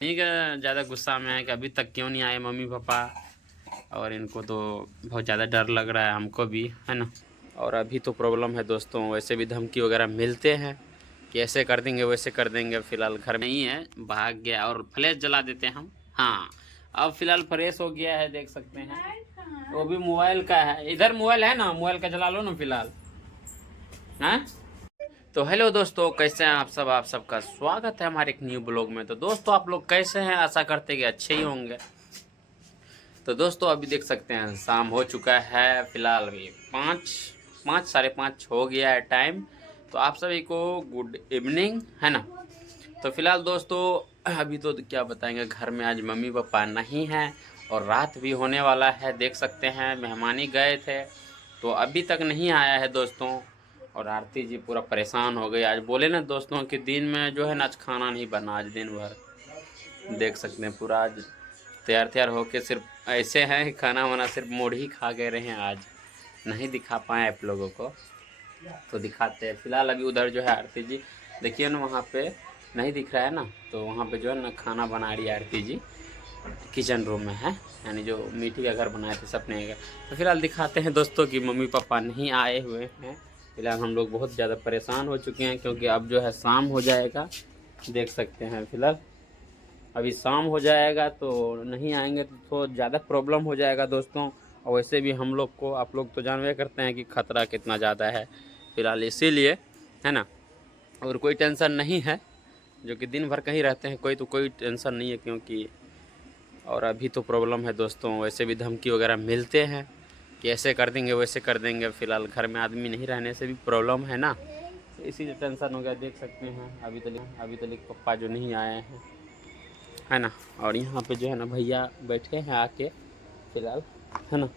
ठीक है, ज़्यादा गुस्सा में है कि अभी तक क्यों नहीं आए मम्मी पापा, और इनको तो बहुत ज़्यादा डर लग रहा है, हमको भी, है ना। और अभी तो प्रॉब्लम है दोस्तों, वैसे भी धमकी वगैरह मिलते हैं कि ऐसे कर देंगे वैसे कर देंगे। फ़िलहाल घर में ही है, भाग गया। और फ्लैश जला देते हैं हम। हाँ, अब फ़िलहाल फ्रेश हो गया है, देख सकते हैं। वो भी मोबाइल का है, इधर मोबाइल है ना, मोबाइल का जला लो ना फ़िलहाल। हैं तो हेलो दोस्तों, कैसे हैं आप सब? आप सबका स्वागत है हमारे एक न्यू ब्लॉग में। तो दोस्तों आप लोग कैसे हैं? आशा करते कि अच्छे ही होंगे। तो दोस्तों अभी देख सकते हैं शाम हो चुका है, फ़िलहाल अभी 5 साढ़े 5 हो गया है टाइम। तो आप सभी को गुड इवनिंग, है ना। तो फ़िलहाल दोस्तों अभी तो क्या बताएंगे, घर में आज मम्मी पापा नहीं हैं और रात भी होने वाला है। देख सकते हैं मेहमानी गए थे तो अभी तक नहीं आया है दोस्तों। और आरती जी पूरा परेशान हो गई। आज बोले ना दोस्तों कि दिन में जो है ना आज खाना नहीं बना, आज दिन भर देख सकते हैं पूरा आज तैयार होके सिर्फ ऐसे हैं, खाना वाना सिर्फ मोड़ ही खा गए रहे हैं। आज नहीं दिखा पाए आप लोगों को, तो दिखाते हैं। फ़िलहाल अभी उधर जो है आरती जी, देखिए ना वहाँ पे नहीं दिख रहा है ना, तो वहाँ पे जो है ना खाना बना रही है आरती जी, किचन रूम में है, यानी जो मिट्टी का घर बनाए थे सपने का। तो फिलहाल दिखाते हैं दोस्तों कि मम्मी पापा नहीं आए हुए हैं। फिलहाल हम लोग बहुत ज़्यादा परेशान हो चुके हैं क्योंकि अब जो है शाम हो जाएगा, देख सकते हैं। फिलहाल अभी शाम हो जाएगा तो नहीं आएंगे तो ज़्यादा प्रॉब्लम हो जाएगा दोस्तों। और वैसे भी हम लोग को, आप लोग तो जानवे करते हैं कि ख़तरा कितना ज़्यादा है फिलहाल, इसीलिए, है ना। और कोई टेंशन नहीं है, जो कि दिन भर कहीं रहते हैं कोई टेंशन नहीं है क्योंकि। और अभी तो प्रॉब्लम है दोस्तों, वैसे भी धमकी वगैरह मिलते हैं कि ऐसे कर देंगे वैसे कर देंगे। फ़िलहाल घर में आदमी नहीं रहने से भी प्रॉब्लम है ना, तो इसीलिए टेंशन हो गया। देख सकते हैं अभी तक पप्पा जो नहीं आए हैं, है ना। और यहाँ पे जो है ना भैया बैठे हैं आके फ़िलहाल, है ना।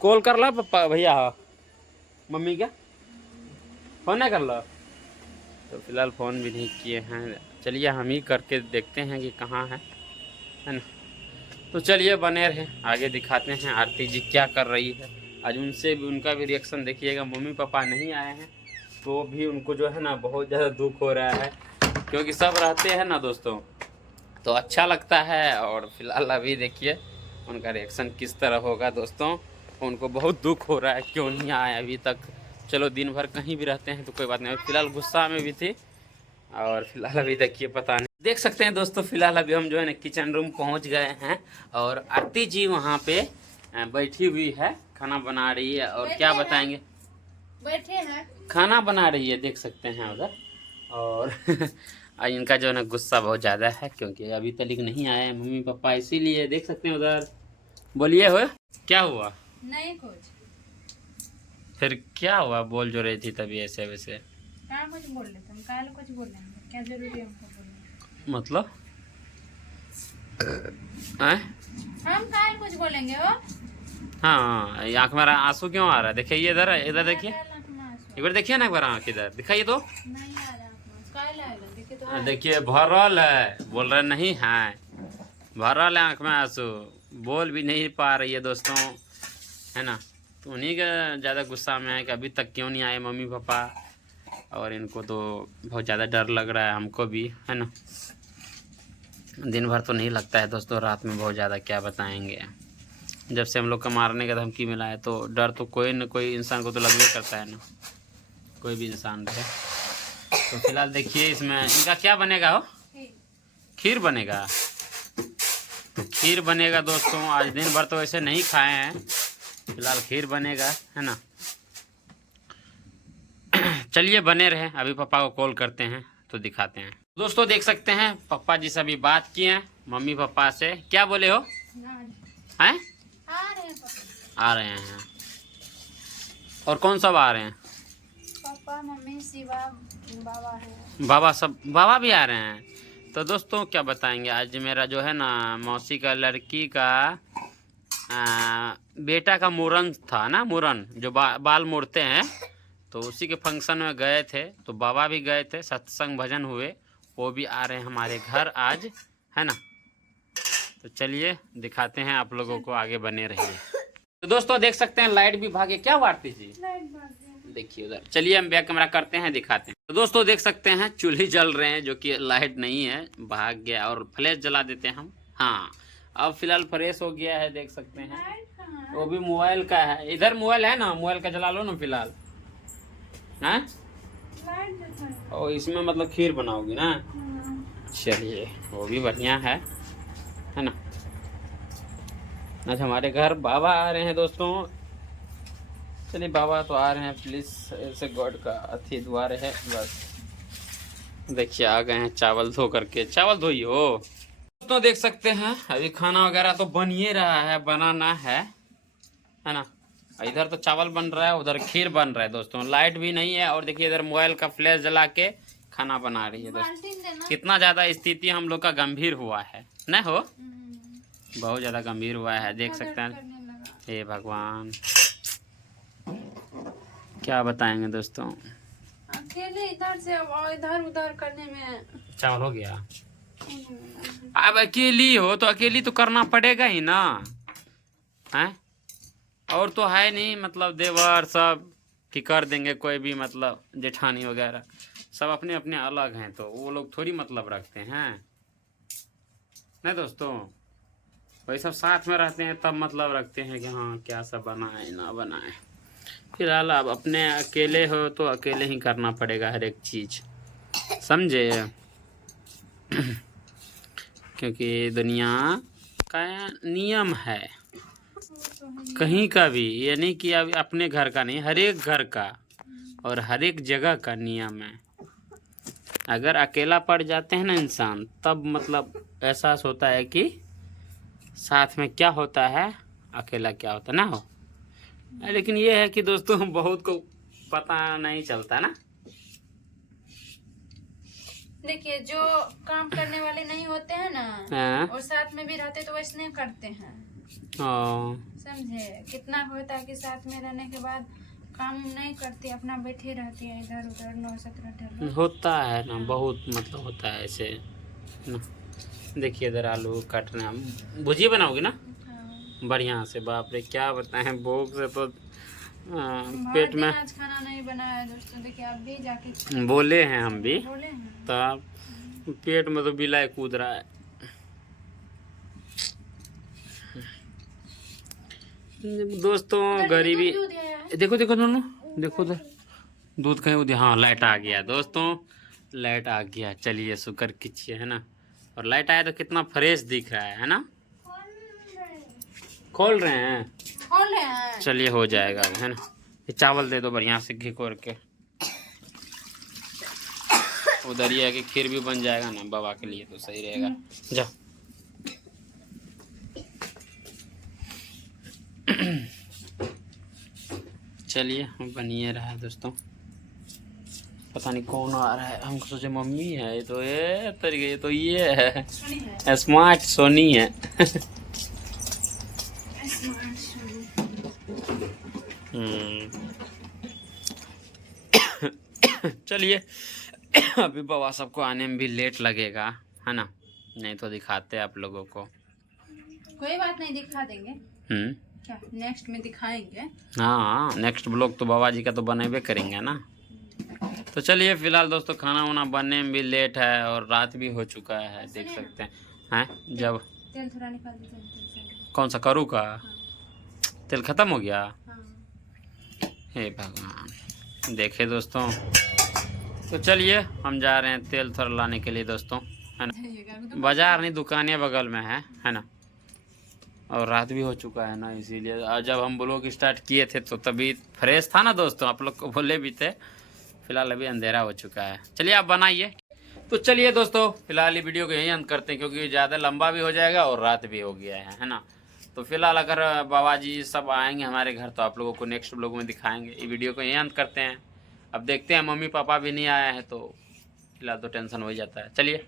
कॉल कर ला पप्पा भैया मम्मी क्या फ़ोन नहीं कर लो, तो फ़िलहाल फ़ोन भी नहीं किए हैं। चलिए हम ही करके देखते हैं कि कहाँ है ना। तो चलिए बने रहें, आगे दिखाते हैं आरती जी क्या कर रही है। आज उनसे भी, उनका भी रिएक्शन देखिएगा। मम्मी पापा नहीं आए हैं तो भी उनको जो है ना बहुत ज़्यादा दुख हो रहा है, क्योंकि सब रहते हैं ना दोस्तों तो अच्छा लगता है। और फिलहाल अभी देखिए उनका रिएक्शन किस तरह होगा दोस्तों। उनको बहुत दुख हो रहा है क्यों नहीं आए अभी तक। चलो दिन भर कहीं भी रहते हैं तो कोई बात नहीं, फिलहाल गुस्सा में भी थी। और फिलहाल अभी देखिए पता नहीं, देख सकते हैं दोस्तों फिलहाल अभी हम जो है ना किचन रूम पहुंच गए हैं और आरती जी वहां पे बैठी हुई है, खाना बना रही है। और क्या बताएंगे, बैठे हैं खाना बना रही है, देख सकते हैं उधर। और इनका जो है ना गुस्सा बहुत ज़्यादा है क्योंकि अभी तक नहीं आए हैं मम्मी पापा, इसीलिए देख सकते हैं उधर। बोलिए हो क्या हुआ? नहीं कुछ। फिर क्या हुआ, बोल जो रही थी तभी ऐसे वैसे? क्या कुछ बोल रहे थे हम, काहे कुछ बोल रहे हैं, क्या जरूरी है हमको बोलना? मतलब हम काहे कुछ बोलेंगे हो? हाँ, आँख में आंसू क्यों आ रहा है? देखिए इधर, इधर देखिए एक बार, देखिए ना एक बार आँख इधर दिखाइए तो। नहीं आ रहा काहे लाएगा, देखिए तो देखिए भरल है, बोल रहे नहीं है, भरल है आँख में आंसू, बोल भी नहीं पा रही है दोस्तों, है ना। तो उन्हीं का ज़्यादा गुस्सा में है कि अभी तक क्यों नहीं आए मम्मी पापा। और इनको तो बहुत ज़्यादा डर लग रहा है, हमको भी, है ना। दिन भर तो नहीं लगता है दोस्तों, रात में बहुत ज़्यादा क्या बताएंगे। जब से हम लोग का मारने का धमकी मिला है तो डर तो कोई न कोई इंसान को तो लगने करता है ना, कोई भी इंसान रहे। तो फिलहाल देखिए इसमें इनका क्या बनेगा हो, खीर बनेगा। तो खीर बनेगा दोस्तों, आज दिन भर तो वैसे नहीं खाए हैं, फिलहाल खीर बनेगा, है ना। चलिए बने रहे, अभी पापा को कॉल करते हैं तो दिखाते हैं। दोस्तों देख सकते हैं पापा जी से अभी बात किए हैं मम्मी पापा से। क्या बोले हो? हैं? आ रहे हैं। और कौन सब आ रहे हैं? पापा मम्मी शिवा बाबा है। बाबा, सब बाबा भी आ रहे हैं। तो दोस्तों क्या बताएंगे, आज मेरा जो है ना मौसी का लड़की का बेटा का मुरन था ना, मुरन जो बाल मोड़ते हैं, तो उसी के फंक्शन में गए थे। तो बाबा भी गए थे, सत्संग भजन हुए, वो भी आ रहे हैं हमारे घर आज, है ना। तो चलिए दिखाते हैं आप लोगों को, आगे बने रहिए। तो दोस्तों देख सकते हैं लाइट भी भागे, क्या आरती जी? देखिए उधर, चलिए हम बैक कैमरा करते हैं, दिखाते हैं। तो दोस्तों देख सकते हैं चूल्हे जल रहे हैं, जो कि लाइट नहीं है, भाग गया। और फ्लैश जला देते हैं हम। हाँ, अब फिलहाल फ्रेश हो गया है, देख सकते हैं। वो भी मोबाइल का है, इधर मोबाइल है ना, मोबाइल का जला लो ना फिलहाल। हैं? और इसमें मतलब खीर बनाओगी ना? चलिए, वो भी बढ़िया है ना। आज हमारे घर बाबा आ रहे हैं दोस्तों। चलिए, बाबा तो आ रहे हैं, प्लीज ऐसे गॉड का अति द्वार है बस। देखिए आ गए हैं चावल धो करके। चावल धोइए हो दोस्तों, देख सकते हैं अभी खाना वगैरह तो बन ही रहा है, बनाना है ना। इधर तो चावल बन रहा है, उधर खीर बन रहा है दोस्तों। लाइट भी नहीं है और देखिए इधर मोबाइल का फ्लैश जला के खाना बना रही है दोस्तों। कितना ज्यादा स्थिति हम लोग का गंभीर हुआ है न हो, बहुत ज्यादा गंभीर हुआ है, देख सकते हैं। हे भगवान, क्या बताएंगे दोस्तों। अकेले इधर से इधर उधर करने में चावल हो गया। अब अकेली हो तो अकेली तो करना पड़ेगा ही ना, हैं? और तो है नहीं, मतलब देवर सब कि कर देंगे, कोई भी मतलब जेठानी वगैरह सब अपने अपने अलग हैं, तो वो लोग थोड़ी मतलब रखते हैं नहीं दोस्तों। वही सब साथ में रहते हैं तब मतलब रखते हैं कि हाँ क्या सब बनाए ना बनाए। फिलहाल अब अपने अकेले हो तो अकेले ही करना पड़ेगा हर एक चीज़, समझे। क्योंकि दुनिया का नियम है, कहीं का भी, ये नहीं कि अब अपने घर का नहीं, हर एक घर का और हर एक जगह का नियम है। अगर अकेला पड़ जाते हैं ना इंसान, तब मतलब एहसास होता है कि साथ में क्या होता है, अकेला क्या होता ना हो। लेकिन ये है कि दोस्तों बहुत को पता नहीं चलता ना। देखिए, जो काम करने वाले नहीं होते हैं ना, और साथ में भी रहते तो वैसे नहीं करते हैं, समझे। कितना होता है कि साथ में रहने के बाद काम नहीं करती, अपना बैठे रहती है इधर उधर 9-17 होता है ना, बहुत मतलब होता है ऐसे ना। देखिए इधर आलू काटना, भुजिया बनाओगी ना? हाँ। बढ़िया से, बाप रे क्या बताएं, भूख से तो पेट में। आज खाना नहीं बनाया दोस्तों, देखिए आप भी जाके बोले हैं, हम भी बोले हैं, तब पेट में तो बिलाई कूद रहा है। दोस्तों गरीबी, देखो देखो दोनों, देखो उधर दूध कहीं उधर। हाँ लाइट आ गया दोस्तों, लाइट आ गया। चलिए शुक्र कीजिए, है ना। और लाइट आया तो कितना फ्रेश दिख रहा है ना। खोल रहे हैं, चलिए हो जाएगा अब, है ना। ये चावल दे दो बढ़िया से घी कोर के। उधर ये है कि खीर भी बन जाएगा ना बाबा के लिए, तो सही रहेगा। जाओ। चलिए बनिए रहा है दोस्तों। पता नहीं कौन आ रहा है, हमको सोचे मम्मी है, ये तो ये तरीके, ये तो ये है स्मार्ट सोनी है। चलिए अभी बाबा सबको आने में भी लेट लगेगा, है ना। नहीं तो दिखाते आप लोगों को। कोई बात नहीं, दिखा देंगे। क्या नेक्स्ट में दिखाएंगे। हाँ, नेक्स्ट ब्लॉग तो बाबा जी का तो बनेबे करेंगे ना। तो चलिए फिलहाल दोस्तों खाना वाना बनने में भी लेट है और रात भी हो चुका है, देख सकते हैं। जब तेल थोड़ा निकाल दीजिए। कौन सा करूँ का? तेल खत्म हो गया। हे भगवान, देखे दोस्तों। तो चलिए हम जा रहे हैं तेल थोड़ा लाने के लिए दोस्तों, है ना। बाजार नहीं, दुकानें बगल में है ना। और रात भी हो चुका है ना, इसीलिए जब हम ब्लॉग स्टार्ट किए थे तो तभी फ्रेश था ना दोस्तों, आप लोग को बोले भी थे। फिलहाल अभी अंधेरा हो चुका है, चलिए आप बनाइए। तो चलिए दोस्तों फिलहाल ये वीडियो को यहीं अंत करते हैं, क्योंकि ज़्यादा लंबा भी हो जाएगा और रात भी हो गया है ना। तो फिलहाल अगर बाबा जी सब आएंगे हमारे घर तो आप लोगों को नेक्स्ट ब्लॉग में दिखाएंगे। ये वीडियो को यहीं अंत करते हैं। अब देखते हैं, मम्मी पापा भी नहीं आए हैं तो फिलहाल तो टेंशन हो ही जाता है। चलिए।